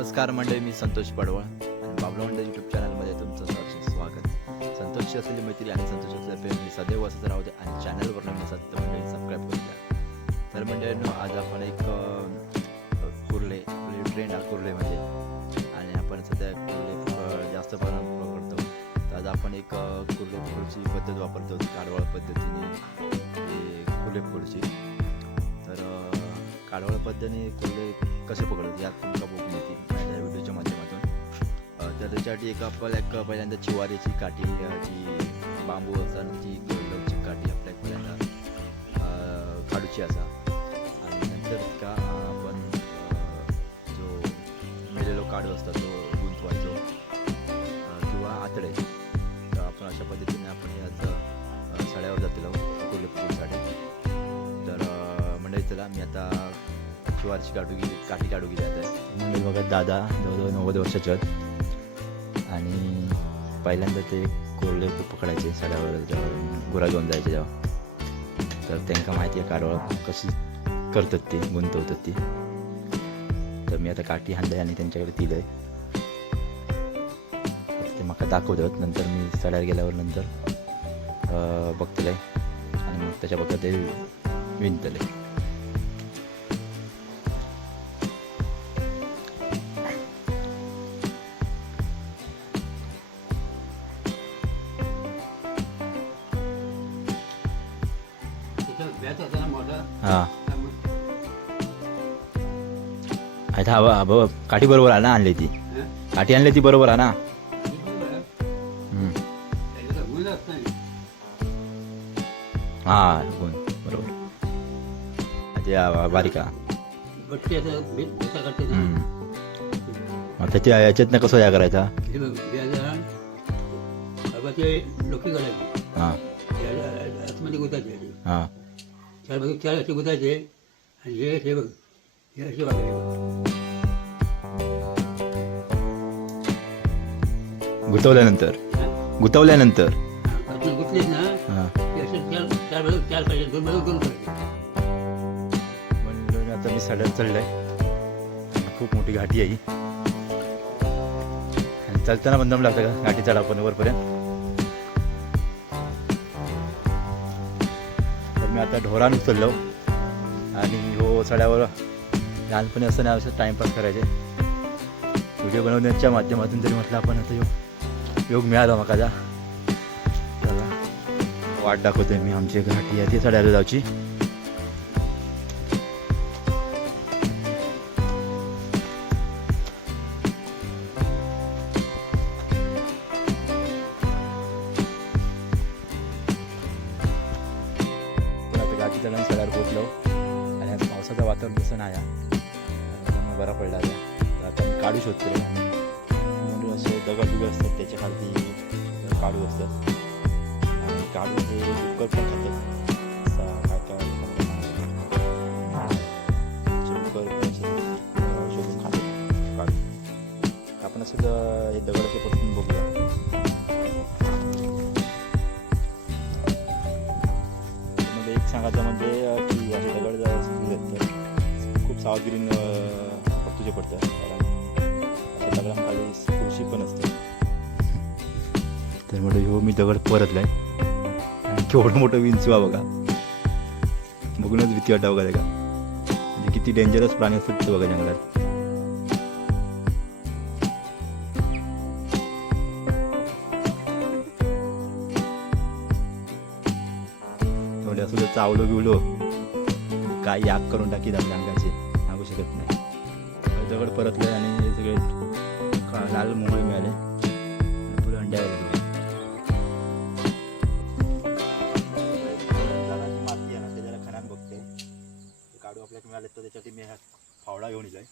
नमस्कार मंडळी, मी संतोष पडवळ आणि बाबला मंडळ यूट्यूब चॅनलमध्ये तुमचं सहर्ष स्वागत. संतोषची असलेली मैत्री आणि संतोष असलेले प्रेम मी सदैव असंच राहू दे आणि चॅनलवर नवीन असाल तर मंडळी सबस्क्राईब करून द्या. तर मंडळींनो, आज आपण एक कुर्ले ट्रेंड आहे कुर्लेमध्ये आणि आपण सध्या कुर्ले जास्त प्रमाणात पकडतो. तर आज आपण एक कुर्ले पकडची पद्धत वापरतो, काढवळ पद्धतीने कुर्ले पकडची. तर काढवळ पद्धतीने कुर्ले कसे पकडतो यात तुमचा बघून येते माझ्या व्हिडिओच्या माध्यमातून. तर त्याच्यासाठी पहिल्यांदा चिवारीची काठी, जी बांबू असतात ती लवचिक काठी आपल्या पहिल्यांदा काढूची असा. आणि नंतर का आपण जो मेलेलो काढू असतो तो गुंतवायचो किंवा आतडे. तर आपण अशा पद्धतीने आपण याचं सड्यावर जातो कुर्ले पकडूसाठी. तर मंडळी चला, मी आता चिवारची काठी काढू गेली आहे. म्हणजे बघा, दादा जवळजवळ 90 वर्षाचे आहेत आणि पहिल्यांदा ते कुर्ले पकडायचे सड्यावर, गुरा घेऊन जायचे जेव्हा. तर त्यांना माहिती आहे काढवळ कशी करतात, ते गुंतवतात ती. तर मी आता काठी हाणली आणि त्यांच्याकडे दिलं आहे, ते मला दाखवतात. नंतर मी सड्यावर गेल्यावर नंतर बघतले आणि मग त्याच्या बघा ते विणतले. हां, आता काठी बरोबर आहे ना, आणली ती काठी आणली ती बरोबर आहे ना. हां, गुण बरोबर ते बारीक. मग त्याच्या याच्यातनं कसं या करायचा? हां हां, चार असे गुतायचे आणि हे बघ, हे असे वागले. गुतवल्यानंतर गुतलेच ना, चार पाहिजे, दोन पाहिजे. म्हणून आता मी सड्यात चढलंय. खूप मोठी घाटी आहे आणि चालताना बंदम लागतं का घाटी चढा पण वरपर्यंत. तर मी आता ढोरान उचललो आणि हो सड्यावर लहानपणी असं नाही, असं टाईमपास करायचे. व्हिडिओ बनवण्याच्या माध्यमातून तरी म्हटलं आपण आता योग मिळाला मकाचा. चला, वाट दाखवतोय मी. आमची घाटी आहे ती सड्याला जाऊची. घाटी चढून सड्यावर पोचलो आणि आज पावसाचं वातावरण तसं नाही आहे, त्यामुळे बरा पडला आता. तर आता मी काढू शोधतोय आणि म्हणून असे दगड असतात त्याच्या खाली काढू असतात आणि काढू हे डुक्कर पण खातात. असा काय काय डुक्कर शोधून खातात काढू. आपण असं हे दगड असे पडून बघूया. मध्ये एक सांगायचं म्हणजे की असे दगड जर असले तर खूप सावधगिरीनं तुझे पडतं, कारण अशा दगडांखाली तुळशी पण असते. तर म्हणजे हो मी दगड परतलाय आणि केवढं मोठं विंचू आहे बघा. बघूनच भीती वाटतं बघा त्याला. म्हणजे किती डेंजरस प्राणी असतात ते बघा जंगलात. थोडे असं जर चावलो बिवलो काय याक करून टाकी आपल्या अंगाचे, सांगू शकत नाही. दगड परतले आणि हे सगळे लाल मोहळे मिळाले आणि पुढे अंड्यावर माती आहे ना, त्याच्याला खणान बघते. काढू आपल्याला मिळाले तर त्याच्यासाठी मी फावडा घेऊन येईल.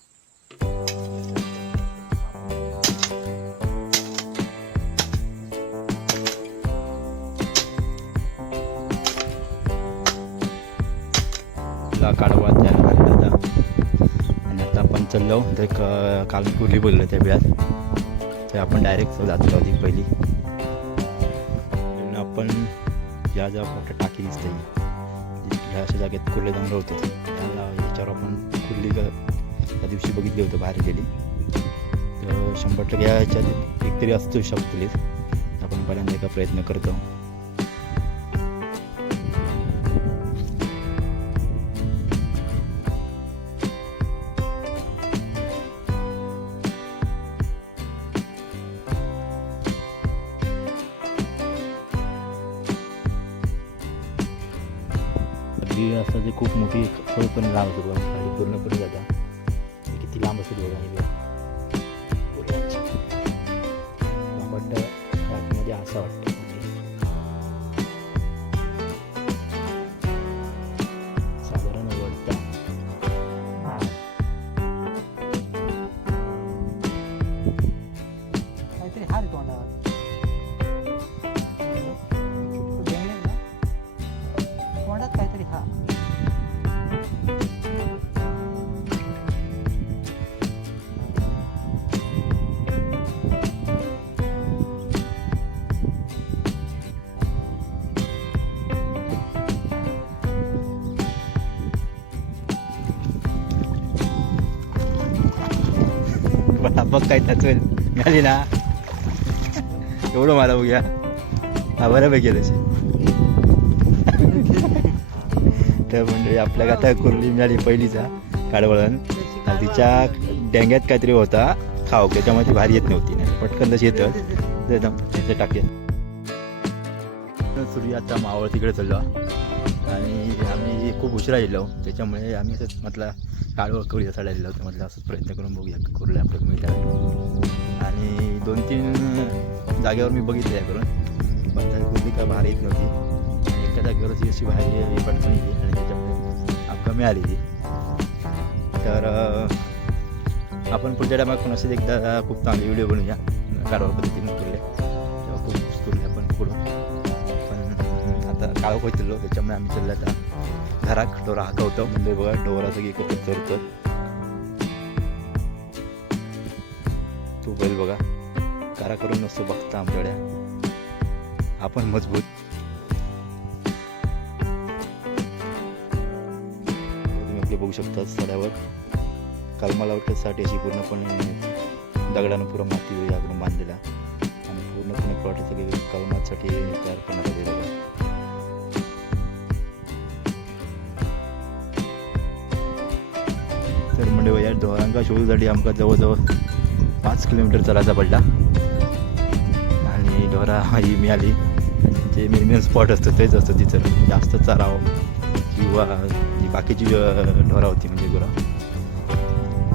काढवा तयार झालेला होता आणि आता आपण चाललो. तर काल कुर्ली बोललो त्या वेळात, तर आपण डायरेक्ट जातो होती पहिली. आपण ज्या ज्या मोठ्या टाकी दिसते ह्या अशा जागेत कुर्ले जंगल होते, त्याला याच्यावर आपण कुर्ली त्या दिवशी बघितली होतं बाहेर गेली. 100% ह्या ह्याच्यात एकतरी असू शकतील. आपण पहिल्यांदा एका प्रयत्न करतो. अगदी असं ते खूप मोठी खोल पण लांब असतो बघा, गाडी पूर्णपणे जाता ते किती लांब असतो बघा. आणि वाटतं आतमध्ये असं वाटतं साधारण वाटतं. काहीतरी हा रे तोंडावर तोंडात काहीतरी हा. बघ काय त्याचं मिळाली ना एवढं मला बघूया. हा बऱ्यापैकी आहे तशी. तर म्हणजे आपल्याला आता कुर्ली मिळाली पहिलीचा काळवळण. तिच्या डेंग्यात काहीतरी होता खाऊ, त्याच्यामुळे ती भारी येत नव्हती. नाही पटकन तशी येतं एकदम त्याचं टाकेल. सूर्य आता मावळ तिकडे चाललो आणि आम्ही खूप उशिरा गेलो, त्याच्यामुळे आम्ही असंच म्हटलं काळवळ करूया साड्या दिला होतं. म्हटलं असंच प्रयत्न करून बघूया कुर्ल्या आपल्याला मिळतात. आणि 2-3 जागेवर मी बघितलं या करून, पण त्या कुर्ली काय भारी येत नव्हती. आणि एका जागेवरची अशी भारी पटकन येते आणि त्याच्यामुळे आप कमी आली ती. तर आपण पुढच्या टायमात पण असेच एकदा खूप चांगली व्हिडिओ बनवूया काळवळ पद्धतीने कुर्ले, तेव्हा खूप कुर्ले आपण पकडू. पण आता काळव पोचलो, त्याच्यामुळे आम्ही चाललो आता घरात डोरा हाकवतो. म्हणजे बघा डोरा सगळी एकत्र चरतो. तो बैल बघा कारा करून नसतो बघता आमच्याकडे, आपण मजबूत. तुम्ही आपले बघू शकता सड्यावर कलमाला उठण्यासाठी अशी पूर्णपणे दगडानं पुरा माती याकडून बांधलेला आणि पूर्णपणे प्लॉट सगळे कलमासाठी तयार करण्यात आलेलं बघा. तर म्हणजे या ढोरांका शोधूसाठी आमका जवळजवळ 5 किलोमीटर चालायचा पडला. आणि ढोरा ही मिळाली. जे मेन स्पॉट असतं तेच असतं तिथं जास्त चारावं किंवा जी बाकीची ढोरा होती म्हणजे गुरा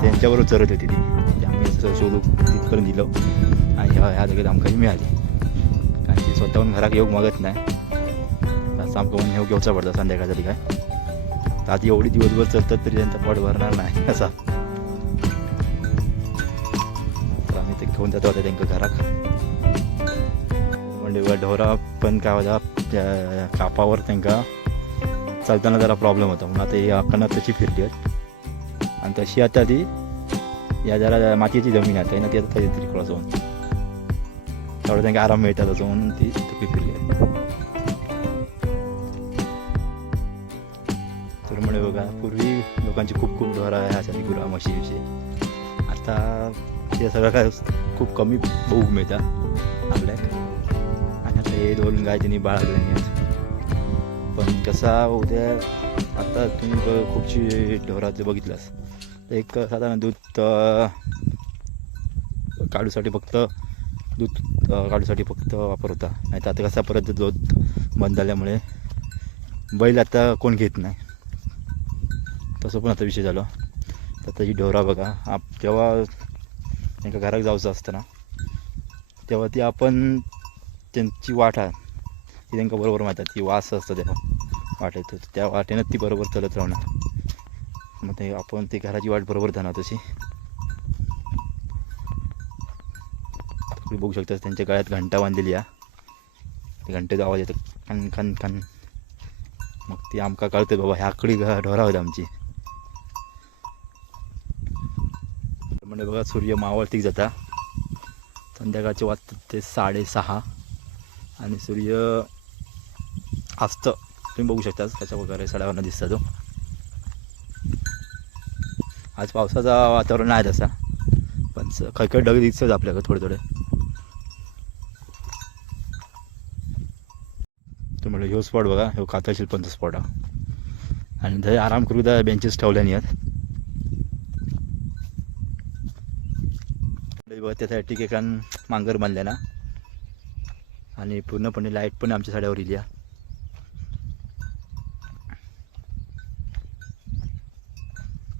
त्यांच्याबरोबर चरत होती ती. आम्ही असं शोधू तिथपर्यंत दिलं आणि ह्या जागेत आमका ही मिळाली. कारण ती स्वतःहून घरात येऊ मागत नाही, असं आमका म्हणून येऊ घेऊचा पडतं संध्याकाळसाठी. काय तर आधी एवढी दिवसभर चालतात तरी त्यांचा पोट भरणार नाही असा. तर आम्ही ते घेऊन जातो आता त्यांच्या घरात. म्हणजे ढोरा पण काय होता त्या कापावर त्यांना चालताना जरा प्रॉब्लेम होता, म्हणून आता ही अकना तशी फिरली आहेत. आणि तशी आता ती या जरा मातीची जमीन आहे ना, ती आता पाहिजे तरी थोडा जाऊन तेवढं त्यांना आराम मिळतात असं म्हणून ती तशी फिरली आहे. तर म्हणजे बघा पूर्वी लोकांची खूप ढोरा ह्यासाठी गुरा म्हशी विषयी, आता ते सगळं काय खूप कमी बघू मिळतात आपल्या. आणि आता हे 2 गाय त्यांनी बाळगले आहेत. पण कसा उद्या आता तुम्ही खूपशी ढोराचं बघितलंस तर एक साधारण दूध काढूसाठी फक्त वापर होता. नाही तर आता कसा परत दूध बंद झाल्यामुळे बैल आता कोण घेत नाही, तसं पण आता विषय झाला. तर त्याची ढोरा बघा जेव्हा त्यांच्या घरात जायचं असतं ना, तेव्हा ती आपण त्यांची वाट आहे ती त्यांना बरोबर माहीत ती वास असतं तेव्हा वाट येतो, त्या वाटेनं ती बरोबर चालत राहणार. मग ते आपण ती घराची वाट बरोबर धरणार तशी. तुम्ही बघू शकता त्यांच्या गळ्यात घंटा बांधलेली आहे, घंटेचा आवाज येतो खन खन खन. मग ती आमका कळते बाबा ह्याकडे ढोरा होती आमची. म्हणजे बघा सूर्य मावळतीक जाता, संध्याकाळचे वाजतात ते 6:30 आणि सूर्य असतं तुम्ही बघू शकता कशा प्रकारे सडावरनं दिसता तो. आज पावसाचा वातावरण आहे तसा, पण काही डग दिसतात आपल्याकडे थोडे थोडे. तुम्हाला ह्यो स्पॉट बघा, ह्यो कातळ शिल्पांचा स्पॉट हा. आणि थंय आराम करू द्या, बेंचेस ठेवल्यानी आहेत. त्यासाठी एकान मांगर बांधल्या ना, आणि पूर्णपणे लाईट पण आमच्या साड्यावर इल्या.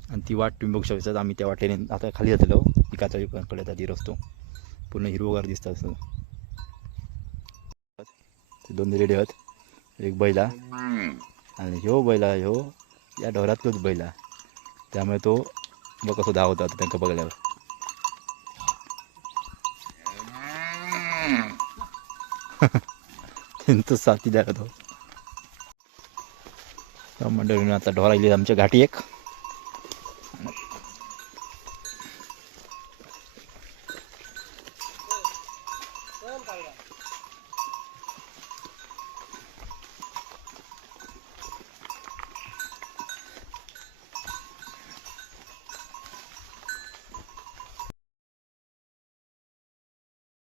आणि ती वाट तुम्ही बघू शकता. आम्ही त्या वाटेने आता खाली जातलो, ती कातळीकडे आता रस्तो पूर्ण हिरवगार दिसतात असं. ते 2 रेडे आहेत, एक बैला आणि ह्यो बैला, ह्यो या ढोरातलोच बैला, त्यामुळे तो बघ कसं धावतो आता त्यांना बघल्यावर. त्यांचं साथीदार तो. मंडळीने आता ढोरा इली आमच्या घाटी एक.